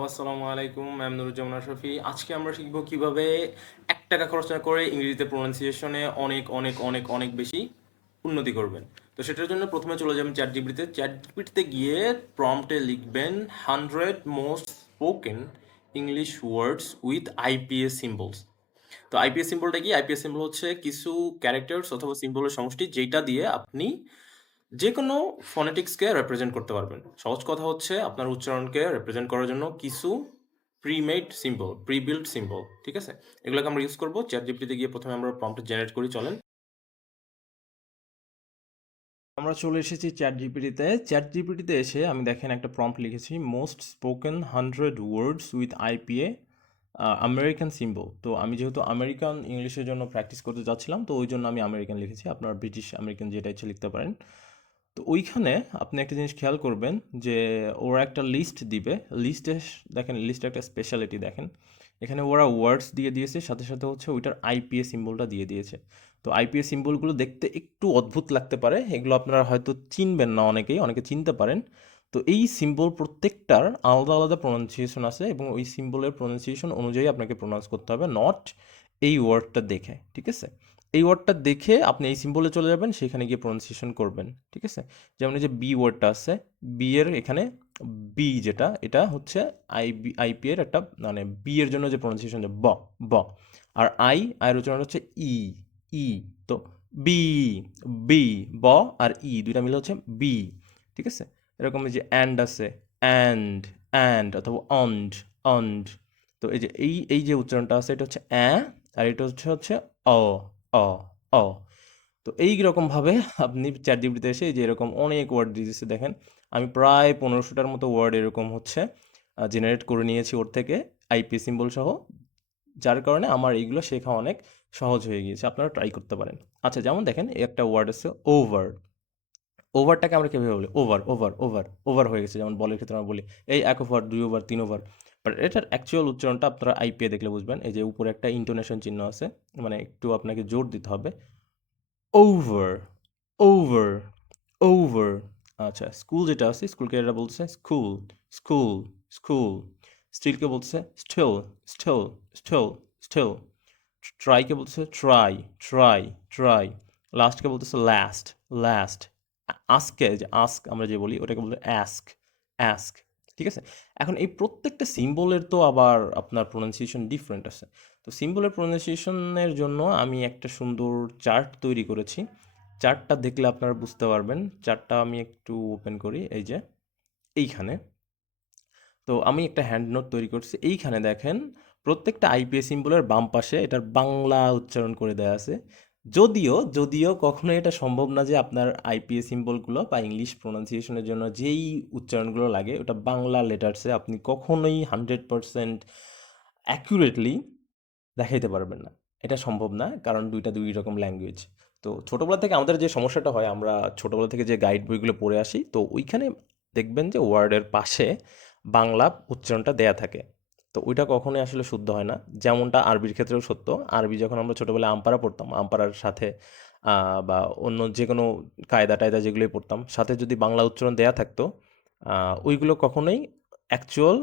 আসসালামু আলাইকুম, ম্যাম নুরুজ্জামান আশরাফি। আজকে আমরা শিখব কিভাবে 1 টাকা খরচ না করে ইংরেজিতে প্রোনাউন্সিয়েশনে অনেক অনেক অনেক অনেক বেশি উন্নতি করবেন। তো সেটার জন্য প্রথমে চলে যাবেন চ্যাট জিপিটিতে গিয়ে প্রম্পটে লিখবেন 100 most spoken English words with IPS symbols. তো আইপিএস সিম্বলটা কি? আইপিএস সিম্বল হচ্ছে কিছু ক্যারেক্টার্স অথবা সিম্বলের সমষ্টি, যেটা দিয়ে আপনি যে কোনো ফনেটিক্সকে রিপ্রেজেন্ট করতে পারবেন। সহজ কথা হচ্ছে আপনার উচ্চারণকে রিপ্রেজেন্ট করার জন্য কিছু প্রি-মেড সিম্বল, প্রি-বিল্ট সিম্বল, ঠিক আছে? এগুলোকে আমরা ইউজ করব। চ্যাট জিপিটিতে গিয়ে প্রথমে আমরা প্রম্পট জেনারেট করি, চলেন। আমরা চলে এসেছি চ্যাট জিপিটিতে এসে আমি দেখেন একটা প্রম্পট লিখেছি, most spoken 100 words with IPA American symbol. তো আমি যেহেতু আমেরিকান ইংলিশের জন্য প্র্যাকটিস করতে যাচ্ছিলাম, তো ওই জন্য আমি আমেরিকান লিখেছি। আপনার ব্রিটিশ আমেরিকান যেটা ইচ্ছে লিখতে পারেন। তো ওইখানে আপনি একটা জিনিস খেয়াল করবেন যে ওরা একটা লিস্ট দিবে। লিস্টে দেখেন, লিস্টে একটা স্পেশালিটি দেখেন, এখানে ওরা ওয়ার্ডস দিয়ে দিয়েছে, সাথে সাথে হচ্ছে ওইটার আইপিএস সিম্বলটা দিয়ে দিয়েছে। তো আইপিএস সিম্বলগুলো দেখতে একটু অদ্ভুত লাগতে পারে, এগুলো আপনারা হয়তো চিনবেন না, অনেকে চিনতে পারেন। তো এই সিম্বল প্রত্যেকটার আলাদা আলাদা প্রোনাউন্সিয়েশন আছে, এবং ওই সিম্বলের প্রোনাউন্সিয়েশন অনুযায়ী আপনাকে প্রোনাউন্স করতে হবে, নট এই ওয়ার্ডটা দেখে, ঠিক আছে? এই ওয়ার্ডটা দেখে আপনি এই সিম্বলে চলে যাবেন, সেখানে গিয়ে প্রোনাউন্সিয়েশন করবেন, ঠিক আছে? যেমন এই যে বি ওয়ার্ডটা আছে, বি এর এখানে বি যেটা, এটা হচ্ছে আইপি এর একটা, মানে বি এর জন্য যে প্রোনাউন্সিয়েশন, যে ব, ব। আর আয়ের উচ্চারণ হচ্ছে ই, ই। তো বি, বি, ব আর ই দুইটা মিলে হচ্ছে বি, ঠিক আছে? এরকম এই যে অ্যান্ড আছে, অ্যান্ড অথবা অন্ড, অন্ড। তো এই যে এই যে উচ্চারণটা আছে, এটা হচ্ছে আর এটা হচ্ছে অ, অ, অ। তো এইরকমভাবে আপনি চ্যাট জিপিটিতে এসে এই যে এরকম অনেক ওয়ার্ড দিয়েছে দেখেন। আমি প্রায় 1500টার মতো ওয়ার্ড এরকম হচ্ছে জেনারেট করে নিয়েছি ওর থেকে, আইপি সিম্বল সহ। যার কারণে আমার এইগুলো শেখা অনেক সহজ হয়ে গিয়েছে। আপনারা ট্রাই করতে পারেন। আচ্ছা, যেমন দেখেন এই একটা ওয়ার্ড আছে ওভার। ওভারটাকে আমরা কীভাবে বলি? ওভার, ওভার, ওভার, ওভার হয়ে গেছে। যেমন বলের ক্ষেত্রে আমরা বলি এই 1 ওভার, 2 ওভার, 3 ওভার। বাট এটার অ্যাকচুয়াল উচ্চারণটা আপনারা আইপিএ দেখলে বুঝবেন। এই যে উপরে একটা ইন্টোনেশন চিহ্ন আছে, মানে একটু আপনাকে জোর দিতে হবে। Over, over, over. আচ্ছা, স্কুল যেটা আছে, স্কুলকে এটা বলছে স্কুল, স্কুল, স্কুল। স্টিলকে বলছে স্টিল, স্টিল, স্টিল, স্টিল। ট্রাইকে বলতেছে ট্রাই, ট্রাই, ট্রাই। লাস্টকে বলতেছে লাস্ট, লাস্ট। আস্ককে, যে আস্ক আমরা যে বলি, ওটাকে বলে অ্যাস্ক, অ্যাস্ক। ঠিক আছে? এখন এই প্রত্যেকটা সিম্বলের তো আবার আপনার প্রোনাউন্সিয়েশন ডিফারেন্ট আছে। তো সিম্বলের প্রোনাউন্সিয়েশনের জন্য আমি একটা সুন্দর চার্ট তৈরি করেছি। চার্টটা দেখলে আপনারা বুঝতে পারবেন। চার্টটা আমি একটু ওপেন করি, এই যে এইখানে। তো আমি একটা হ্যান্ড নোট তৈরি করছি। এইখানে দেখেন প্রত্যেকটা আইপিএস সিম্বলের বাম পাশে এটার বাংলা উচ্চারণ করে দেয়া আছে। যদিও কখনোই এটা সম্ভব না যে আপনার আইপিএস সিম্বলগুলো বা ইংলিশ প্রোনাউন্সিয়েশনের জন্য যেই উচ্চারণগুলো লাগে ওটা বাংলা লেটার্সে আপনি কখনোই 100% অ্যাকুরেটলি দেখাইতে পারবেন না। এটা সম্ভব না, কারণ ২ টা ২ রকম ল্যাঙ্গুয়েজ। তো ছোটবেলা থেকে আমাদের যে সমস্যাটা হয়, আমরা ছোটবেলা থেকে যে গাইড বইগুলো পড়ে আসি, তো ওইখানে দেখবেন যে ওয়ার্ডের পাশে বাংলা উচ্চারণটা দেয়া থাকে। তো ওইটা কখনোই আসলে শুদ্ধ হয় না। যেমনটা আরবির ক্ষেত্রেও সত্য। আরবি যখন আমরা ছোটবেলায় আমপারা পড়তাম, আমপারার সাথে বা অন্য যেকোনো কায়দা-টায়দা যেগুলোই পড়তাম, সাথে যদি বাংলা উচ্চারণ দেয়া থাকতো, আ ওইগুলো কখনোই অ্যাকচুয়াল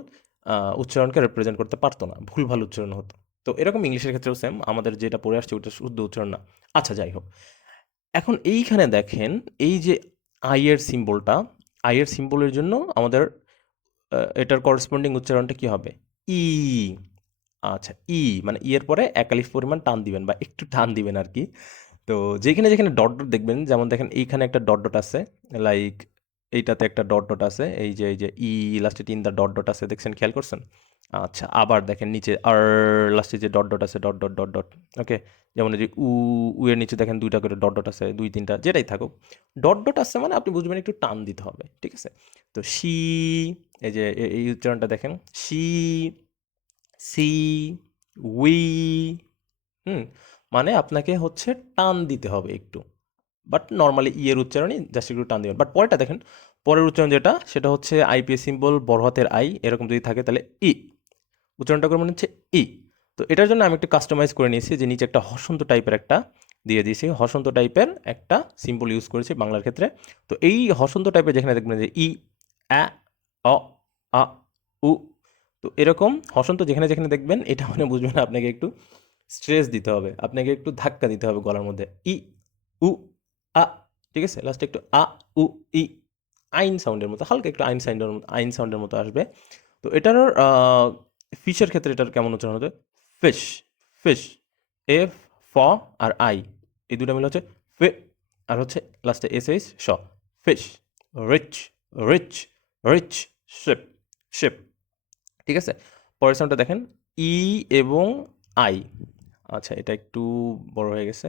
উচ্চারণকে রিপ্রেজেন্ট করতে পারত না। ভুলভাল উচ্চারণ হতো। তো এরকম ইংলিশের ক্ষেত্রেও সেম, আমাদের যেটা পড়ে আসছে ওটা শুদ্ধ উচ্চারণ না। আচ্ছা, যাই হোক। এখন এইখানে দেখেন এই যে এর সিম্বলটা, এর সিম্বলের জন্য আমাদের এটার করেসপন্ডিং উচ্চারণটা কি হবে? ই। আচ্ছা, মানে এর পরে এক আলিফ পরিমাণ টান দিবেন বা একটু টান দিবেন আরকি। তো যেখানে ডট দেখবেন, যেমন দেখেন এইখানে একটা ডট আছে, লাইক এইটাতে একটা ডট আছে। এই যে লাস্টে ৩ টা ডট আছে, দেখছেন, খেয়াল করছেন? আচ্ছা, আবার দেখেন নিচে লাস্টে যে ডট আছে, ডট। ওকে? যেমন এই যে এর নিচে দেখেন ২ টা করে ডট আছে, ২-৩ টা যেটাই থাকুক। ডট আছে মানে আপনি বুঝবেন একটু টান দিতে হবে। ঠিক আছে? তো এই যে এই উচ্চারণটা দেখেন। সি, সি, উই, হুম? মানে আপনাকে হচ্ছে টান দিতে হবে একটু। বাট নরমালি এর উচ্চারণই জাস্ট একটু টান দিবেন। বাট পরেরটা দেখেন, পরের উচ্চারণ যেটা, সেটা হচ্ছে আইপিএস সিম্বল বড় হাতের আই এরকম যদি থাকে তাহলে উচ্চারণটা করে মনে হচ্ছে ই। তো এটার জন্য আমি একটু কাস্টমাইজ করে নিয়েছি, যে নিচে একটা হসন্ত টাইপের একটা দিয়ে দিয়েছি। হসন্ত টাইপের একটা সিম্বল ইউজ করেছি বাংলার ক্ষেত্রে। তো এই হসন্ত টাইপের যেখানে দেখবেন যে ই, অ্যা, অ, আ, উ। তো এরকম হসন্ত যেখানে যেখানে দেখবেন এটা মানে বুঝবেন আপনাকে একটু স্ট্রেস দিতে হবে, আপনাকে একটু ধাক্কা দিতে হবে গলার মধ্যে। ই, উ, আ, ঠিক আছে? লাস্টে একটু আ, উ, ই, আইন সাউন্ডের মতো, হালকা একটু আইন সাউন্ডের মতো আসবে। তো এটার ফিশের ক্ষেত্রে এটার কেমন উচ্চারণ হবে? ফিশ, ফিশ, এফ, ফ আর আই, এই দুটো মিলে হচ্ছে ফি, আর হচ্ছে লাস্টে এস এইচ স, fish. Reach, reach, reach, ship, ship, ঠিক আছে? পরের সাউন্ডটা দেখেন, ই এবং আই। আচ্ছা, এটা একটু বড় হয়ে গেছে।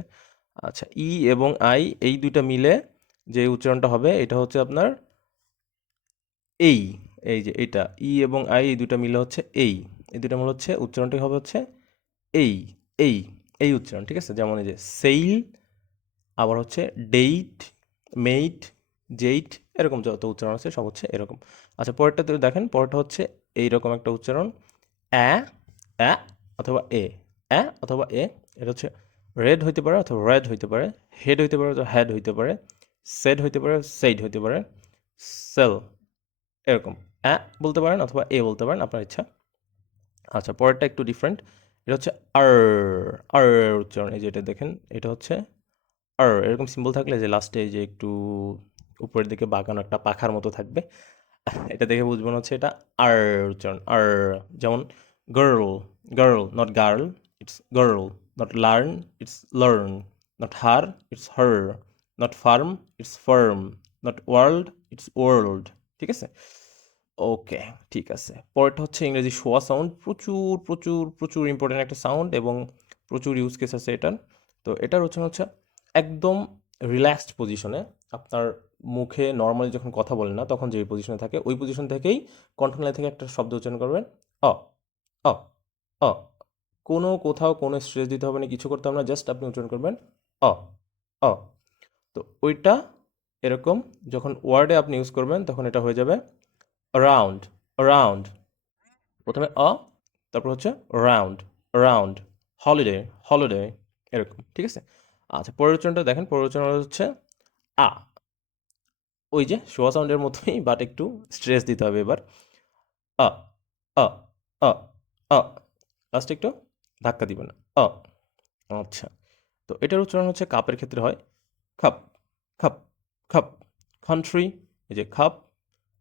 আচ্ছা, ই এবং আই এই দুইটা মিলে যে উচ্চারণটা হবে এটা হচ্ছে আপনার এই, এই যে এটা ই এবং আই এই দুইটা মিলে হচ্ছে এই দুইটা মিলে হচ্ছে উচ্চারণটি হবে হচ্ছে এই, এই, এই উচ্চারণ, ঠিক আছে? যেমন এই যে সেইল, আবার হচ্ছে ডেইট, মেইট, জেইট, এরকম যত উচ্চারণ আছে সব হচ্ছে এরকম। আচ্ছা, পরেরটা তো দেখেন, পরেরটা হচ্ছে এইরকম একটা উচ্চারণ, অ্যা, অ্যা অথবা এ, অ্যা অথবা এ। এটা হচ্ছে রেড হইতে পারে অথবা রেড হইতে পারে, হেড হইতে পারে অথবা হ্যাড হইতে পারে, সেড হইতে পারে, সেইড হইতে পারে, সেল, এরকম অ্যা বলতে পারেন অথবা এ বলতে পারেন, আপনার ইচ্ছা। আচ্ছা, পরেরটা একটু ডিফারেন্ট। এটা হচ্ছে আর, আর উচ্চারণ, এই যে এটা দেখেন, এটা হচ্ছে আর, এরকম সিম্বল থাকলে যে লাস্টে যে একটু উপরের দিকে বাঁকানো একটা পাখার মতো থাকবে, এটা দেখে বুঝবেন হচ্ছে এটা আর উচ্চারণ, আর। যেমন girl, girl not girl, it's girl, not learn, it's learn, not her, it's her, not farm, it's farm, not world, it's world, ঠিক আছে? ওকে, ঠিক আছে। পরেরটা হচ্ছে ইংরেজি শোয়া সাউন্ড, প্রচুর প্রচুর প্রচুর ইম্পর্টেন্ট একটা সাউন্ড এবং প্রচুর ইউজ কেস আছে এটার। তো এটার উচ্চারণ হচ্ছে একদম রিল্যাক্সড পজিশনে, আপনার মুখে নর্মালি যখন কথা বলেন না তখন যে পজিশনে থাকে ওই পজিশন থেকেই কণ্ঠনালী থেকে একটা শব্দ উচ্চারণ করবেন, অ, অ, অ। কোনো কোথাও কোনো স্ট্রেস দিতে হবে না, কিছু করতে হবে না, জাস্ট আপনি উচ্চারণ করবেন অ, অ। তো ওইটা এরকম যখন ওয়ার্ডে আপনি ইউজ করবেন তখন এটা হয়ে যাবে রাউন্ড, রাউন্ড। প্রথমে তারপর হচ্ছে রাউন্ড, রাউন্ড, হলিডে, হলিডে, এরকম, ঠিক আছে? আচ্ছা, পরের উচ্চারণটা দেখেন, পরের উচ্চারণ হচ্ছে আ, ওই যে শোয়া সাউন্ডের মতোই বাট একটু স্ট্রেস দিতে হবে এবার। আ, আ, আ, আ, লাস্টে একটু ধাক্কা দিবেন, আ। আচ্ছা, তো এটার উচ্চারণ হচ্ছে কাপের ক্ষেত্রে হয় কাপ, কাপ, কাপ। কান্ট্রি, এই যে কাপ,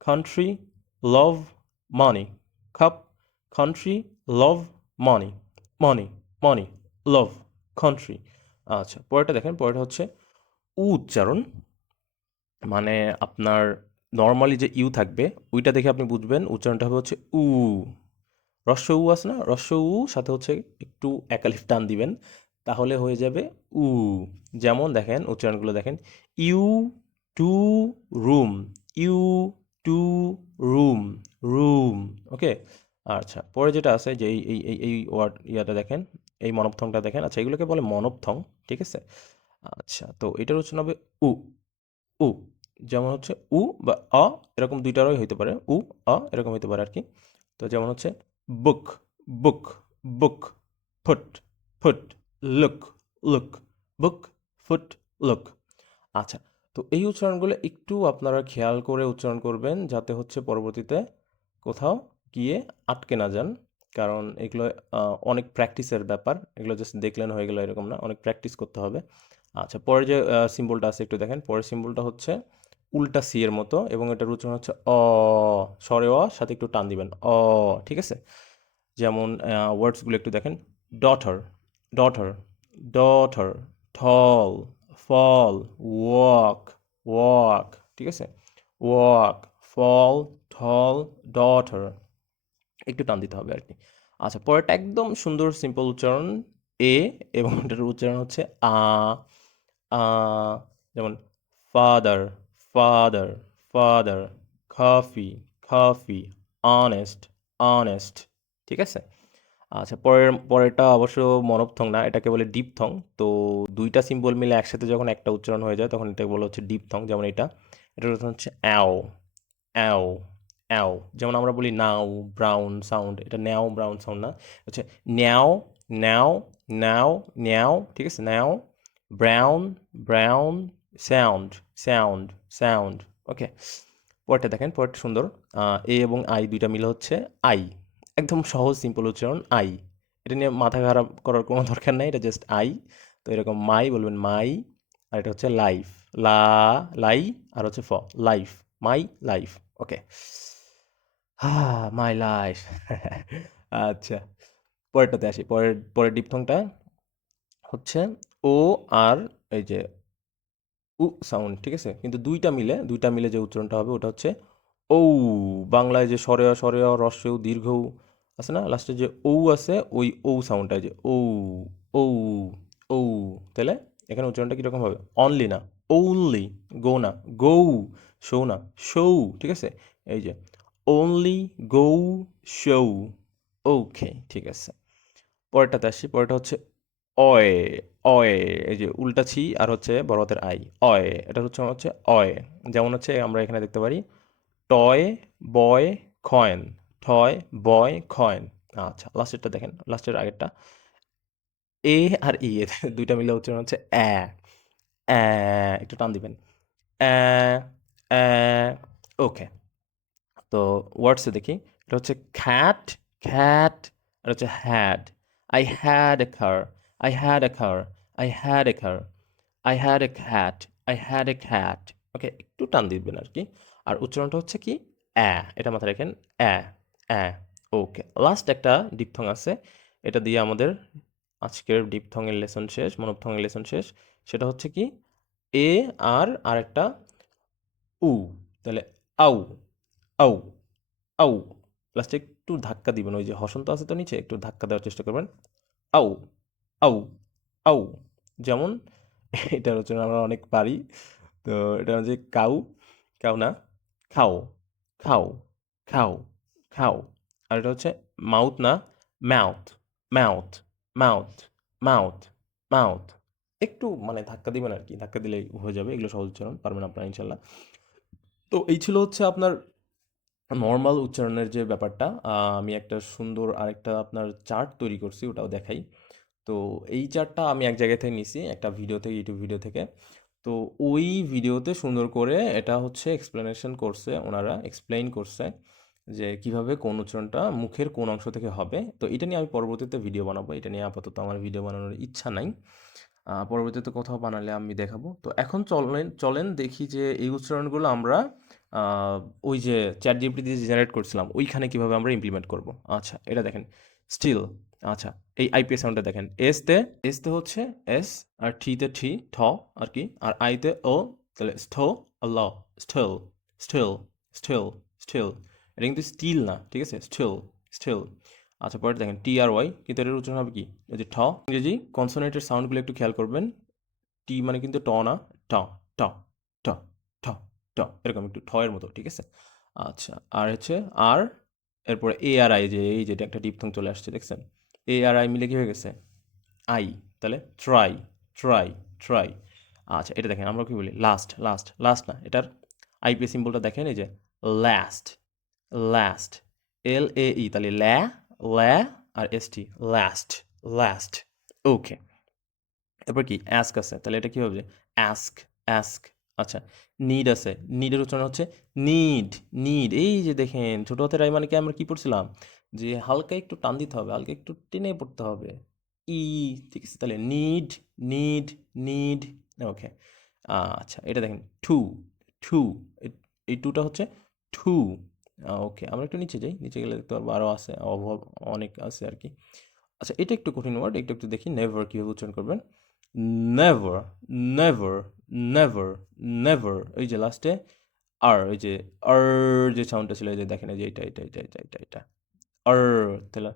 কান্ট্রি, লাভ, মানি, কাপ, কান্ট্রি, লাভ, মানি, মানি, মানি, লাভ, কান্ট্রি। আচ্ছা, পরেরটা দেখেন, পরেরটা হচ্ছে উ উচ্চারণ, মানে আপনার নর্মালি যে ইউ থাকবে ওইটা দেখে আপনি বুঝবেন উচ্চারণটা হবে হচ্ছে উ। রস্য উ আছে না, রস্য উ সাথে হচ্ছে একটু একালিফ টান দিবেন, তাহলে হয়ে যাবে উ। যেমন দেখেন উচ্চারণগুলো দেখেন, U to room, U to room, room, okay. আচ্ছা, পরে যেটা আছে যে এই ওয়ার্ড ইয়াটা দেখেন, এই মনপথংটা দেখেন, আচ্ছা এগুলোকে বলে মনপথং, ঠিক আছে? আচ্ছা, তো এটার উচ্চারণ হবে উ, উ। যেমন হচ্ছে উ বা এরকম দুইটারই হইতে পারে, এরকম হইতে পারে আর কি। তো যেমন হচ্ছে বুক, বুক, বুক, ফুট, ফুট, লুক, লুক, বুক, ফুট, লুক। আচ্ছা, তো এই উচ্চারণগুলো একটু আপনারা খেয়াল করে উচ্চারণ করবেন যাতে হচ্ছে পরবর্তীতে কোথাও গিয়ে আটকে না যান। কারণ এগুলো অনেক প্র্যাকটিসের ব্যাপার, এগুলো জাস্ট দেখলেন হয়ে গেল এরকম না, অনেক প্র্যাকটিস করতে হবে। আচ্ছা, পরের যে সিম্বলটা আছে একটু দেখেন, পরের সিম্বলটা হচ্ছে উল্টা সি এর মতো এবং এটার উচ্চারণ হচ্ছে স্বরে সাথে একটু টান দিবেন, ঠিক আছে? যেমন ওয়ার্ডসগুলো একটু দেখেন, ডটার, ডটার, ডটার, থল, ফল, ওয়াক, ওয়াক, ঠিক আছে? ওয়াক, ফল, থল, ডটার, একটু টান দিতে হবে আর কি। আচ্ছা, পরেরটা একদম সুন্দর সিম্পল উচ্চারণ, এ, এবং এটার উচ্চারণ হচ্ছে আ। যেমন father, father, father, coffee, coffee, honest, honest, ঠিক আছে? আচ্ছা, পরেরটা অবশ্য মনপথং না, এটাকে বলে ডিপথং। তো দুইটা সিম্বল মিলে একসাথে যখন একটা উচ্চারণ হয়ে যায় তখন এটাকে বলা হচ্ছে ডিপথং। যেমন এটার উচ্চারণ হচ্ছে অ্যাও, অ্যাও, অ্যাও। যেমন আমরা বলি নাও, ব্রাউন সাউন্ড, এটা ন্যাও ব্রাউন সাউন্ড না, হচ্ছে ন্যাও, ন্যাও, ন্যাও, ন্যাও, ঠিক আছে? Now, brown, brown, sound, sound, sound, okay. পরেরটা দেখেন, পরেরটা সুন্দর, এ এবং আই দুইটা মিলে হচ্ছে আই, একদম সহজ সিম্পল উচ্চারণ আই। এটা নিয়ে মাথা খারাপ করার কোনো দরকার নাই, এটা জাস্ট আই। তো এরকম মাই বলবেন মাই, আর এটা হচ্ছে লাইফ, লা লাই, আর হচ্ছে life, my life. Okay, my life. আচ্ছা, পরেরটাতে আসি। পরের ডিপথংটা হচ্ছে ও আর এই যে উ সাউন্ড, ঠিক আছে? কিন্তু দুইটা মিলে যে উচ্চারণটা হবে ওটা হচ্ছে ঔ। বাংলায় যে সরেয়া সরেয়া হ্রস্ব উ দীর্ঘ উ আছে না, লাস্টে যে ঔ আছে, ওই ঔ সাউন্ডটা যে ঔ ঔ ঔ। তাহলে এখানে উচ্চারণটা কীরকম হবে? অনলি না, ওনলি। গো না, গৌ। শো না, শৌ। ঠিক আছে? এই যে only go show। ওকে, ঠিক আছে। পরেরটাতে আসি। পরেরটা হচ্ছে অয়। অয়, এই যে উল্টা ছি আর হচ্ছে বড় হাতের আই। অয়, এটা হচ্ছে অয়। যেমন হচ্ছে আমরা এখানে দেখতে পারি টয় বয় কয়েন, টয় বয় কয়েন। আচ্ছা, লাস্টেরটা দেখেন, লাস্টের আগেরটা এ আর ই এ দুইটা মিলে উচ্চারণ হচ্ছে অ্যা। অ্যা, একটু টান দিবেন। অ্যা অ্যা। ওকে, তো ওয়ার্ডসে দেখি। এটা হচ্ছে খ্যাট, খ্যাট, আর হচ্ছে had. I had a car, I had a car, I had a car, I had a cat, I had a cat. Okay, একটু টান দিবেন আর কি। আর উচ্চারণটা হচ্ছে কি অ্যা, এটা মাথায় রাখেন, অ্যা অ্যা। ওকে, লাস্ট একটা ডিপথং আছে, এটা দিয়ে আমাদের আজকের ডিপথংয়ের লেসন শেষ, মনোপথংয়ের লেসন শেষ। সেটা হচ্ছে কি এ আর আরেকটা উ। তাহলে আউ, আউ, আউ। লাস্টে একটু ধাক্কা দিবেন, ওই যে হসন্ত আছে তো নিচে, একটু ধাক্কা দেওয়ার চেষ্টা করবেন। আউ, আউ, আউ। যেমন এটার উচ্চারণ আমরা অনেক পারি। তো এটা হচ্ছে কাউ, কাউ না, খাও, খাও, খাও, খাও। আর এটা হচ্ছে মাউথ না, mouth, mouth, mouth, mouth, mouth. একটু মানে ধাক্কা দিবেন আর কি, ধাক্কা দিলেই হয়ে যাবে। এগুলো সহজ উচ্চারণ, পারবেন আপনারা ইনশাল্লাহ। তো এই ছিল হচ্ছে আপনার নর্মাল উচ্চারণের যে ব্যাপারটা। আমি একটা সুন্দর আরেকটা আপনার চার্ট তৈরি করছি, ওটাও দেখাই। তো এই চার্টটা আমি এক জায়গা থেকে নিছি, একটা ভিডিও থেকে, ইউটিউব ভিডিও থেকে। তো ওই ভিডিওতে সুন্দর করে এটা হচ্ছে এক্সপ্লেনেশন করছে, ওনারা এক্সপ্লেইন করছে যে কিভাবে কোন উচ্চারণটা মুখের কোন অংশ থেকে হবে। তো এটা নিয়ে আমি পরবর্তীতে ভিডিও বানাবো, এটা নিয়ে আপাতত আমার ভিডিও বানানোর ইচ্ছা নাই। পরবর্তীতে কোথাও বানালে আমি দেখাবো। তো এখন চলেন চলেন দেখি যে এই উচ্চারণগুলো আমরা আহ, ওই যে চ্যাট জিপিটি দিয়ে জেনারেট করছিলাম ওইখানে কিভাবে আমরা ইমপ্লিমেন্ট করব। আচ্ছা, এটা দেখেন স্টিল। আচ্ছা, এই আইপিএস সাউন্ডটা দেখেন, এসতে হচ্ছে এস, আর ঠিতে ঠি ঠ আর কি, আর আইতে ও, তাহলে স্থ ল, স্টিল, স্টিল, স্টিল, স্টিল। এটা কিন্তু স্টিল না, ঠিক আছে? Still, still. আচ্ছা, পরে দেখেন টি আর ওয়াই, কিন্তু এটার উচ্চারণ হবে কি? এই যে ঠ। ইংরেজি কনসোনেন্টের সাউন্ডগুলো একটু খেয়াল করবেন। টি মানে কিন্তু ট না, ট, ট, ট, ঠ, ট, এরকম একটু ঠ এর মতো, ঠিক আছে? আচ্ছা, আর হচ্ছে আর, এরপরে এ আর আই, যে এই যেটা একটা ডিপথং চলে আসছে দেখছেন, এ আর আই মিলে কি হয়ে গেছে? আই। তাহলে ট্রাই, ট্রাই, ট্রাই। আচ্ছা, এটা দেখেন আমরা কি বলি? লাস্ট, লাস্ট, লাস্ট না, এটার আইপি সিম্বলটা দেখেন, এই যে লাস্ট, লাস্ট, এল এ ই, তাহলে ল্যা, ল্যা, আর এস টি, লাস্ট, লাস্ট। ওকে, এরপর কি অ্যাস্ক আছে, তাহলে এটা কি হবে? Ask, ask. আচ্ছা, নিড আছে, নিডের উচ্চারণ হচ্ছে নিড, নিড। এই যে দেখেন ছোট হাতের আই মানে কি আমরা কি পড়ছিলাম? যে হালকা একটু টান দিতে হবে, হালকা একটু টেনে পড়তে হবে। ই, ঠিক আছে? তাহলে নিড, নিড, নিড। ওকে, আচ্ছা, এটা দেখেন টু, টু। এই টুটা হচ্ছে টু। ওকে, আমরা একটু নিচে যাই, নিচে গেলে দেখতে পারবো আরও আছে, অভাব অনেক আছে আর কি। আচ্ছা, এটা একটু কঠিন ওয়ার্ড, একটু একটু দেখি। নেভার কীভাবে উচ্চারণ করবেন? Never, never, never, never. ওই যে লাস্টে আর, ওই যে আর, যে সাউন্ডটা ছিল, এই যে দেখেন, এই যে এটা আর। তাহলে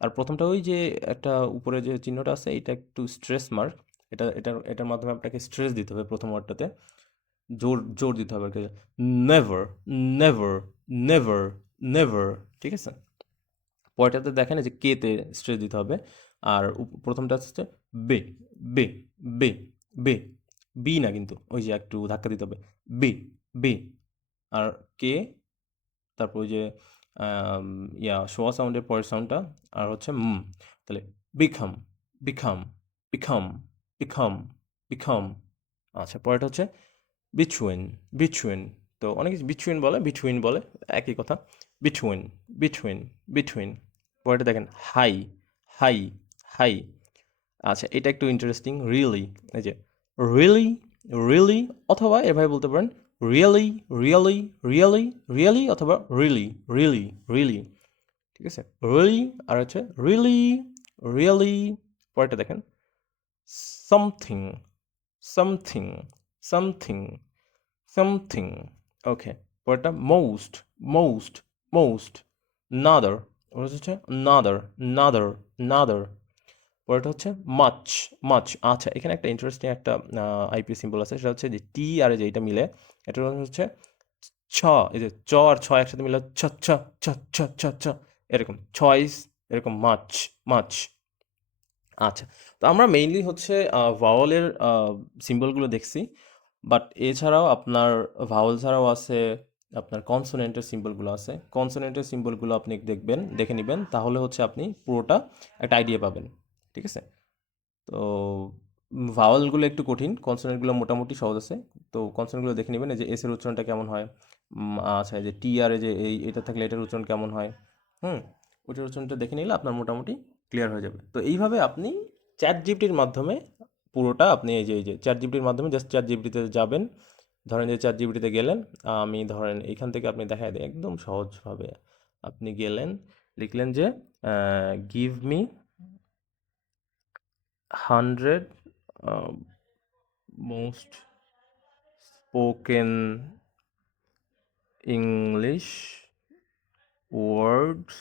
আর প্রথমটা ওই যে একটা উপরে যে চিহ্নটা আছে, এটা একটু স্ট্রেস মার্ক। এটার মাধ্যমে আপনাকে স্ট্রেস দিতে হবে প্রথম ওয়ার্ডটাতে, জোর জোর দিতে হবে আর কি। Never, never, never, never. ঠিক আছে? পরেরটাতে দেখেন এই যে কে তে স্ট্রেস দিতে হবে। আর প্রথমটা হচ্ছে বে, বে, বে, বে। বি না কিন্তু, ওই যে একটু ধাক্কা দিতে হবে। বে, বে। আর কে, তারপর ওই যে আম, শোয়া সাউন্ডের পরের সাউন্ডটা, আর হচ্ছে তাহলে বিখাম, বিখাম, বিখাম, বিখাম, বিখাম। আচ্ছা, পরেরটা হচ্ছে বিটুইন, বিটুইন। তো অনেক বিটুইন বলে, বিটুইন বলে, একই কথা। Between, between, between. পরেরটা দেখেন হাই, হাই, হাই। আচ্ছা এটা একটু ইন্টারেস্টিং, রিয়েলি। এই যে রিয়েলি, রিয়েলি, অথবা এভাবে বলতে পারেন রিয়েলি, রিয়েলি, রিয়েলি, রিয়েলি, অথবা রিয়েলি, রিয়েলি, রিয়েলি। ঠিক আছে, রিয়েলি আর হচ্ছে রিয়েলি, রিয়েলি। পরেরটা দেখেন সামথিং, সামথিং, সামথিং, সামথিং। ওকে, পরেরটা মোস্ট, মোস্ট, মোস্ট, নাদার। ওটা হচ্ছে নাদার, নাদার, নাদার। পরেরটা হচ্ছে মাচ, মাচ। আচ্ছা এখানে একটা ইন্টারেস্টিং একটা আইপি সিম্বল আছে, সেটা হচ্ছে যে টি আর এই যে এটা মিলে, এটা হচ্ছে ছ। এই যে চ আর ছ একসাথে মিলে ছ, ছ, ছ, ছ, ছ, ছ, এরকম ছয়স, এরকম মাচ, মাচ। আচ্ছা, তো আমরা মেইনলি হচ্ছে ভাওয়ালের সিম্বলগুলো দেখছি, বাট এছাড়াও আপনার ভাওয়াল ছাড়াও আছে আপনার কনসোনেন্টের সিম্বলগুলো আছে। কনসোনেন্টের সিম্বলগুলো আপনি দেখবেন, দেখে নেবেন, তাহলে হচ্ছে আপনি পুরোটা একটা আইডিয়া পাবেন। ঠিক আছে, তো ভাওয়ালগুলো একটু কঠিন, কনসোনেন্টগুলো মোটামুটি সহজ আছে। তো কনসোনেন্টগুলো দেখে নেবেন, এই যে এস এর উচ্চারণটা কেমন হয়। আচ্ছা এই যে টি আর এই যে এটা থাকলে এটার উচ্চারণ কেমন হয়। হুম, ওইটার উচ্চারণটা দেখে নিলে আপনার মোটামুটি ক্লিয়ার হয়ে যাবে। তো এইভাবে আপনি চ্যাট জিপিটির মাধ্যমে পুরোটা আপনি এই যে চ্যাট জিপিটির মাধ্যমে জাস্ট চ্যাট জিপিটিতে যাবেন। ধরেন যে চ্যাট জিপিটিতে গেলেন, আমি ধরেন এইখান থেকে আপনি দেখায় দিই একদম সহজভাবে। আপনি গেলেন, লিখলেন যে give me 100 most spoken English words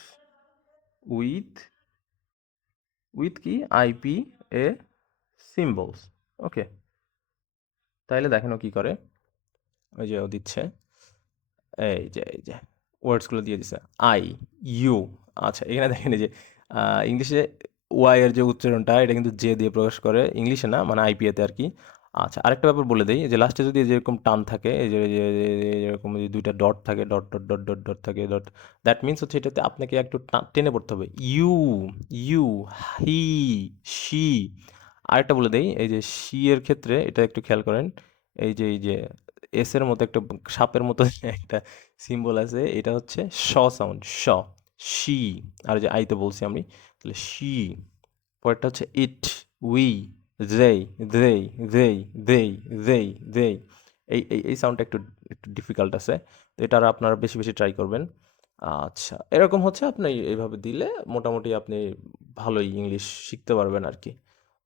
with, with কি আইপি এ সিম্বলস। ওকে, তাইলে দেখেন ও কি করে। ওই যে ও দিচ্ছে, এই যে ওয়ার্ডসগুলো দিয়ে দিছে। I, you. আচ্ছা এখানে দেখেন এই যে ইংলিশে ওয়াই এর যে উচ্চারণটা এটা কিন্তু জে দিয়ে প্রকাশ করে, ইংলিশে না, মানে আইপিএতে আর কি। আচ্ছা আরেকটা ব্যাপার বলে দেই, যে লাস্টে যদি যেরকম টান থাকে, এই যে যেরকম যে দুইটা ডট থাকে, dot dot dot dot dot থাকে, ডট, দ্যাট মিনস হচ্ছে এটাতে আপনাকে একটু টেনে পড়তে হবে। You, you, he, she. আরেকটা বলে দেই, এই যে শি এর ক্ষেত্রে এটা একটু খেয়াল করেন, এই যে এস এর মতো একটা সাপের মতো একটা সিম্বল আছে, এটা হচ্ছে স সাউন্ড, স, শি। আর যে আইতে বলছি আমি, তাহলে শি। পরেরটা হচ্ছে ইট, we, they, they, they, they, they, they। এই সাউন্ডটা একটু একটু ডিফিকাল্ট আছে, তো এটা আর আপনারা বেশি বেশি ট্রাই করবেন। আচ্ছা এরকম হচ্ছে আপনি এইভাবে দিলে মোটামুটি আপনি ভালোই ইংলিশ শিখতে পারবেন আর কি।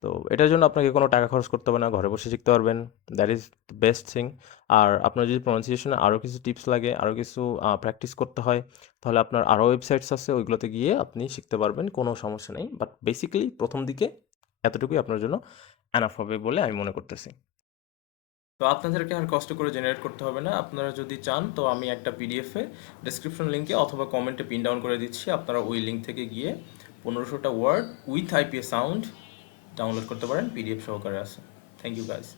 তো এটার জন্য আপনাকে কোনো টাকা খরচ করতে হবে না, ঘরে বসে শিখতে পারবেন। That is the best thing. আর আপনার যদি প্রনাউন্সিয়েশনে আরও কিছু টিপস লাগে, আরও কিছু প্র্যাকটিস করতে হয়, তাহলে আপনার আরও ওয়েবসাইটস আছে, ওইগুলোতে গিয়ে আপনি শিখতে পারবেন, কোনো সমস্যা নেই। বাট বেসিক্যালি প্রথম দিকে এতটুকুই আপনার জন্য এনাফ হবে বলে আমি মনে করতেছি। তো আপনাদেরকে আর কষ্ট করে জেনারেট করতে হবে না। আপনারা যদি চান তো আমি একটা পিডিএফে ডেসক্রিপশন লিঙ্কে অথবা কমেন্টে পিন ডাউন করে দিচ্ছি, আপনারা ওই লিঙ্ক থেকে গিয়ে 1500টা word with IPA sound download করতে পারেন, পিডিএফ সহকারে আছে। Thank you guys.